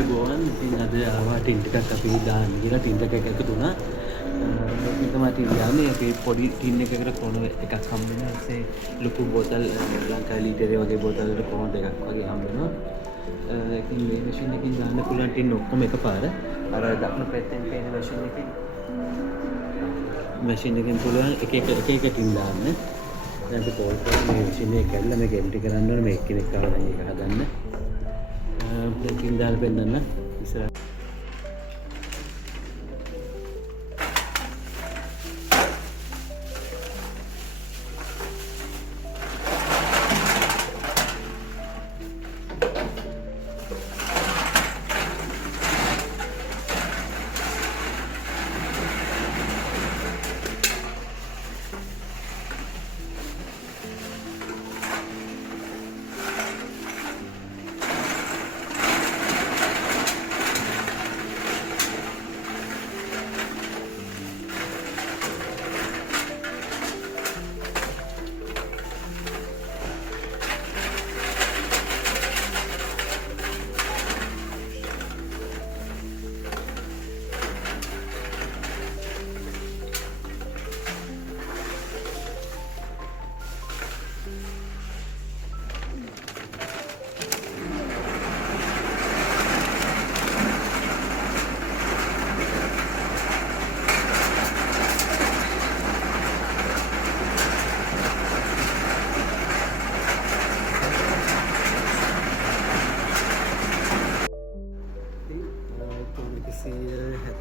අයබෝවන් ඉතින් අද ආවා ටින්ට් එකක් අපි දාන්න කියලා ටින්ට් එකක් එකතු වුණා. ඒක තමයි දාන්නේ අපි පොඩි ටින් එකකට කොන එකක් හම්බ වෙනවා. ඒසේ ලොකු බෝතල් ලංකාවේ ලීටරේ වගේ බෝතල් වලට කොන දෙකක් වගේ හම්බ වෙනවා. ඉතින් මේ මැෂින් එකකින් දාන්න පුළුවන් ටින් ඔක්කොම එකපාර අර දකුණු පැත්තෙන් පේන මැෂින් එකෙන් පුළුවන් එක ටින් දාන්න. දැන් අපි කෝල් කරලා මේ මැෂින් එක කැඩලා මේක එම්ටි කරන්න ඕනේ. මේක කෙනෙක් ආවා දැන් ඒක හදන්න. දැන් ටින් දාලා පෙන්නන්න ඉස්සරහ.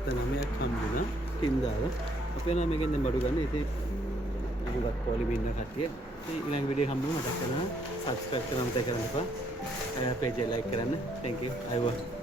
$179ක් හම්බුණා ටින් දාලා. අපේ නම් මේකෙන් දැන් බඩු ගන්න. ඉතින් මොකක්ද පොලිම ඉන්න කට්ටිය. ඉතින් ඊළඟ වීඩියෝ හම්බුනොත් මතක් කරනවා subscribe කරන්න මතක කරන්න එපා. පේජ් එක like කරන්න. thank you. අයබෝවන්.